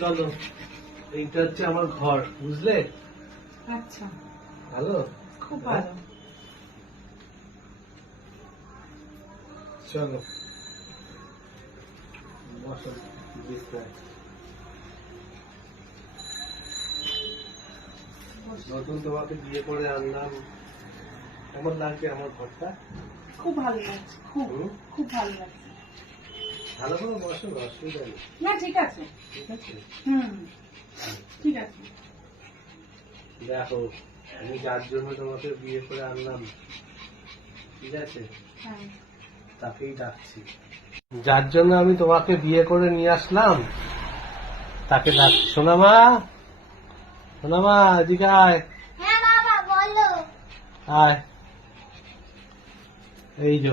চলো এইটা হচ্ছে আমার ঘর বুঝলে? আচ্ছা। ভালো? খুব ভালো। চলো। বসো নতুন তোমাকে বিয়ে করে আনলাম। কেমন লাগছে আমার ঘরটা? খুব ভালো লাগছে খুব খুব ভালো লাগছে। ভালো করে বসো অসুবিধা নেই। না ঠিক আছে। ঠিক আছে? হুম ঠিক আছে। দেখো আমি যার জন্য তোমাকে বিয়ে করে আনলাম ঠিক আছে? হ্যাঁ। তাকেই ডাকছি। যার জন্য আমি তোমাকে বিয়ে করে নিয়ে আসলাম তাকে ডাকছি সোনামা সোনামা এদিকে আয়। হ্যাঁ আয়। এই যে।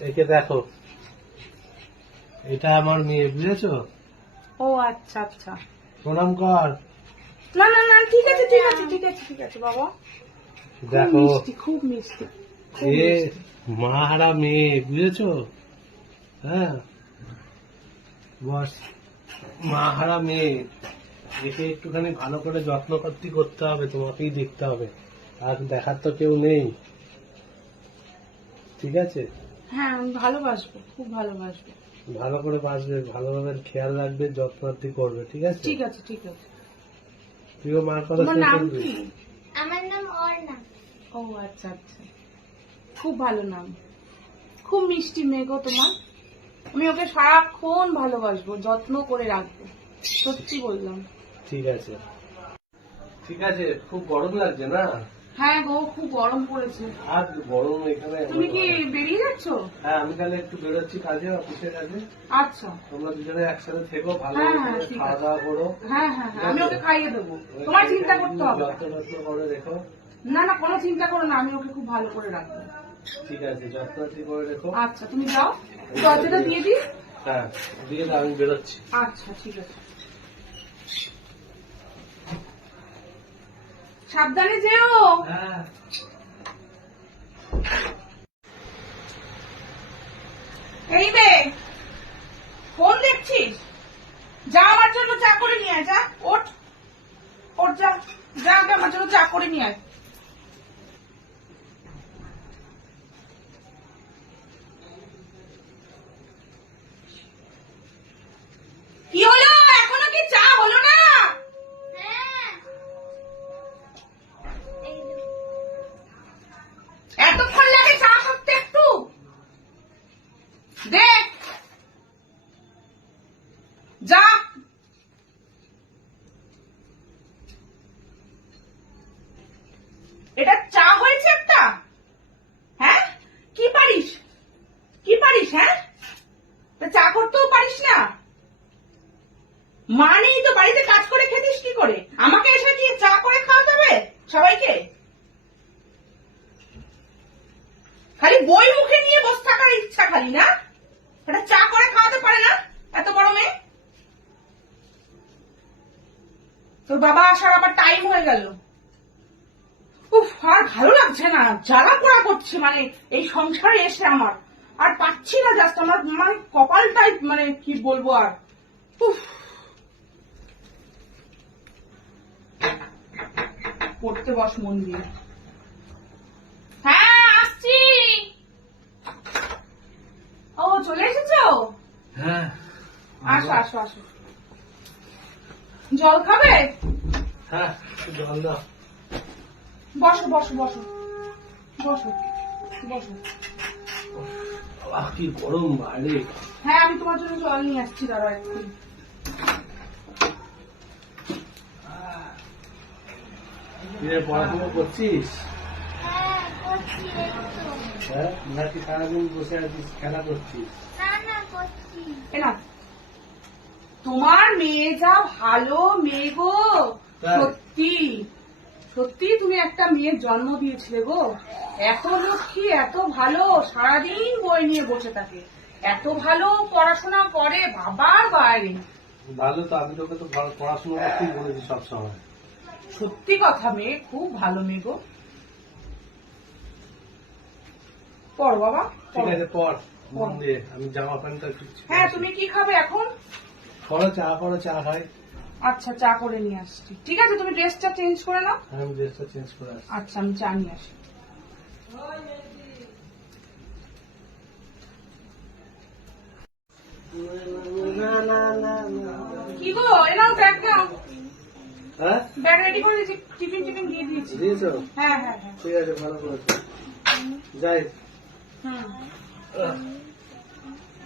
একে দেখো। এটা আমার মেয়ে বুঝেছ? ও আচ্ছা আচ্ছা। প্রণাম কর। না না না ঠিক আছে ঠিক আছে ঠিক আছে ঠিক আছে বাবা। দেখো। মিষ্টি খুব মিষ্টি এ। মাহারা মেয়ে বুঝেছ? হ্যাঁ। বস মাহারা মেয়ে। একে একটুখানি ভালো করে যত্ন করতে করতে হবে তোমাকেই দেখতে হবে। আর দেখার তো কেউ নেই। ঠিক আছে? হ্যাঁ আমি ভালোবাসবো খুব ভালোবাসবো। ভালো করে বাঁচবে ভালোভাবে খেয়াল রাখবে যত্নার্থী করবে ঠিক আছে? ঠিক আছে ঠিক আছে। তুইও মার কথা তোমার নাম কি? আমার নাম অর্ণা। ও আচ্ছা আচ্ছা। খুব ভালো নাম। খুব মিষ্টি মেয়ে গো তোমার। আমি ওকে সারাক্ষণ ভালোবাসবো যত্ন করে রাখব। সত্যি বললাম। ঠিক আছে। ঠিক আছে খুব গরম লাগছে না? হ্যাঁ গো খুব গরম পড়েছে। আর গরম এখানে তুমি কি বেরিয়ে যাচ্ছ? হ্যাঁ আমি তাহলে একটু বেরোচ্ছি কাজে অফিসে কাজে। আচ্ছা। তোমরা দুজনে একসাথে থেকো ভালো হ্যাঁ, হ্যাঁ, খাওয়া দাওয়া করো। হ্যাঁ হ্যাঁ হ্যাঁ আমি ওকে খাইয়ে দেবো। তোমার চিন্তা করতে হবে। যত্ন যত্ন করে রেখো। না না কোনো চিন্তা করো না আমি ওকে খুব ভালো করে রাখব। ঠিক আছে যত্নার্থী করে রেখো। আচ্ছা তুমি যাও। দরজাটা দিয়ে দিই। হ্যাঁ দিয়ে দাও, আমি বেরোচ্ছি। আচ্ছা ঠিক আছে। সাবধানে যেও। এই বে, ফোন দেখছিস? যা আমার জন্য চা করে নিয়ে আয়, যা, ওঠ। ওঠ, যা যা আমার জন্য চা করে নিয়ে আয় কি হলো এখনও কি চা হলো না হ্যাঁ এই যে, এতক্ষণ লাগে চা করতে একটু দেখ যা এটা চা হয়েছে একটা হ্যাঁ কি পারিস কি পারিস হ্যাঁ? তা চা করতেও পারিস না। মা নেই তো বাড়িতে কাজ করে খেতিস কি করে? আমাকে এসে কি চা করে খাওয়াতে হবে সবাইকে? খালি বই মুখে নিয়ে বসে থাকার ইচ্ছা খালি, না? এটা চা করে খাওয়াতে পারে না এত বড় মেয়ে? তোর বাবা আসার আবার টাইম হয়ে গেল। উফ, আর ভালো লাগছে না। জ্বালা পোড়া করছে মানে এই সংসারে এসে আমার। আর পাচ্ছি না জাস্ট আমার মানে কপালটাই মানে কি বলব আর? উফ। পড়তে বস মন দিয়ে। হ্যাঁ আসছি। ও চলে এসেছ? হ্যাঁ। আসো আসো আসো। জল খাবে? হ্যাঁ জল দাও। বসো বসো বসো। বসো বসো। কি গরম বাইরে হ্যাঁ আমি তোমার জন্য জল নিয়ে আসছি দাঁড়া একটু পড়াশোনা করছিস? হ্যাঁ করছি এই তো হ্যাঁ নাকি সারাদিন বসে আছিস খেলা করছিস? না তোমার মেয়ে যা ভালো মেয়ে গো? সত্যি তুমি একটা মেয়ের জন্ম দিয়েছিলে গো। এত লক্ষ্মী এত ভালো সারাদিন বই নিয়ে বসে থাকে। এত ভালো পড়াশোনা করে বাবার বাইরে। ভালো তো আমি তোকে তো পড়াশোনা করতেই বলেছি সবসময়। সত্যি কথা মেয়ে খুব ভালো মেয়ে গো। পড়ো বাবা ঠিক আছে পড় মন দিয়ে আমি জামা প্যান্টটা একটু হ্যাঁ তুমি কি খাবে এখন? করো চা করো চা খাই। আচ্ছা চা করে নিয়ে আসছি। ঠিক আছে তুমি ড্রেসটা চেঞ্জ করে নাও। আমি ড্রেসটা চেঞ্জ করে আসছি। আচ্ছা আমি চা নিয়ে আসি। কি গো এনাও ব্যাগ নাও। হ্যাঁ? ব্যাগ রেডি করে দিয়েছি টিফিন টিফিন দিয়ে দিয়েছি। দিয়েছ? হ্যাঁ হ্যাঁ হ্যাঁ। ঠিক আছে ভালো করেছ। যাই। হুম।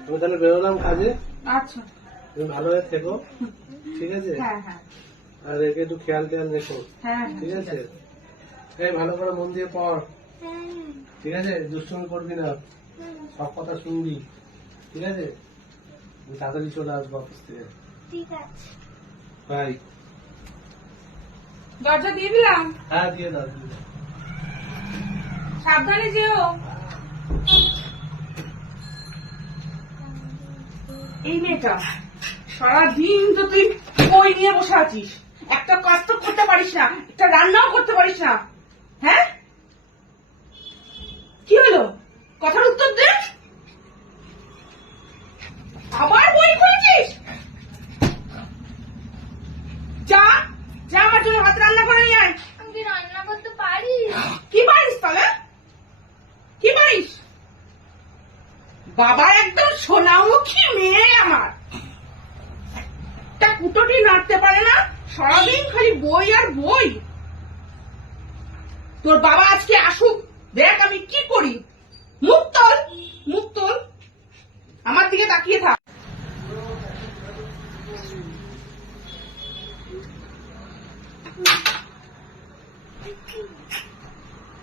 আমি তাহলে বেরোলাম কাজে। আচ্ছা। তুমি ভালো হয়ে থেকো ঠিক আছে? হ্যাঁ হ্যাঁ। আর একে একটু খেয়াল টেয়াল রেখো হ্যাঁ ঠিক আছে? এই ভালো করে মন দিয়ে পড় ঠিক আছে? দুষ্টুমি করবি না সব কথা শুনবি ঠিক আছে? তাড়াতাড়ি চলে আসব অফিস থেকে। ঠিক আছে। বাই। দরজা দিয়ে দিলাম? হ্যাঁ দিয়ে দাও দিয়ে দাও। সাবধানে যেও। এই মেয়েটা। সারাদিন তো তুই বই নিয়ে বসে আছিস? একটা কাজ তো করতে পারিস না একটা রান্নাও করতে পারিস না। হ্যাঁ? কি হলো? কথার উত্তর দে। আবার বই খুলেছিস? যা যা আমার জন্য ভাত রান্না করে নিয়ে আয়। আমি রান্না করতে পারি? কি পারিস তাহলে? কি পারিস? বাবা একদম সোনামুখী মেয়ে আমার। কুটোটি নাড়তে পারে না, সারাদিন খালি বই আর বই। তোর বাবা আজকে আসুক, দেখ আমি কি করি। মুখ তোল মুখ তোল আমার দিকে তাকিয়ে থাক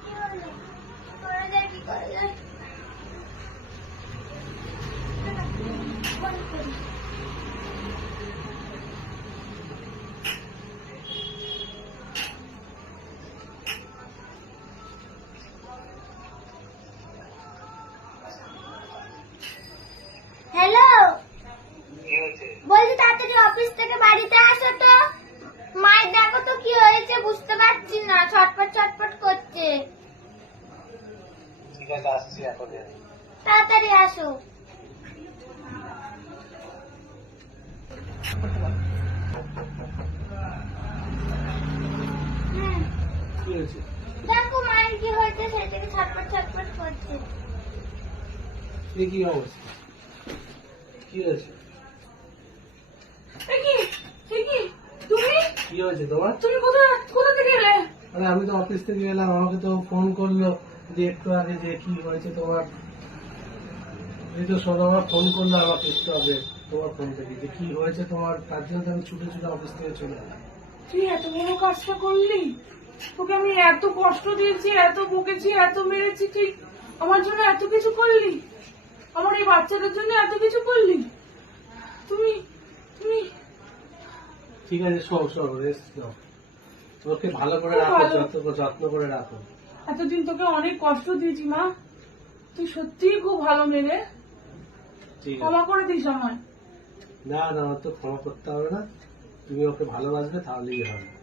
কি হলো করা যায় কি করা যায় বন্ধ করি। হ্যালো বলছি তাড়াতাড়ি অফিস থেকে বাড়িতে আসো তো। মায়ের দেখো তো কি হয়েছে বুঝতে পারছি না। ছটপট ছটপট করছে। ঠিক আছে আসছি এখন। তাড়াতাড়ি আসো। হুম, কি হয়েছে? দেখো মায়ের কি হয়েছে সেটাকে ছটপট ছটপট করছে। কি অবস্থা? কি হয়েছে এ কি এ কি তুমি কি হয়েছে তোমার? তুমি কোথায়? কোথা থেকে এলে? আরে আমি তো অফিস থেকে এলাম আমাকে তো ফোন করল যে একটু আগে যে কি হয়েছে তোমার। এই তো আমার ফোন করল আমাকে একটু আগে তোমার ফোন থেকে যে কি হয়েছে তোমার তার জন্য আমি ছুটে ছুটে অফিস থেকে চলে এলাম। তুই এত বড় কাজটা করলি? তোকে আমি এত কষ্ট দিয়েছি এত বকেছি এত মেরেছি তুই আমার জন্য এত কিছু করলি? আমার এই বাচ্চাদের জন্য এত কিছু করলি? তুমি তুমি ঠিক আছে সব সব রেস্ট নাও। ওকে ভালো করে রাখো। যত্ন করে- যত্ন করে রাখো। এতদিন তোকে অনেক কষ্ট দিয়েছি মা। তুই সত্যিই খুব ভালো মেয়ে ক্ষমা করে দিস আমায়। না না তো ক্ষমা করতে হবে না। তুমি ওকে ভালোবাসবে তাহলেই হবে।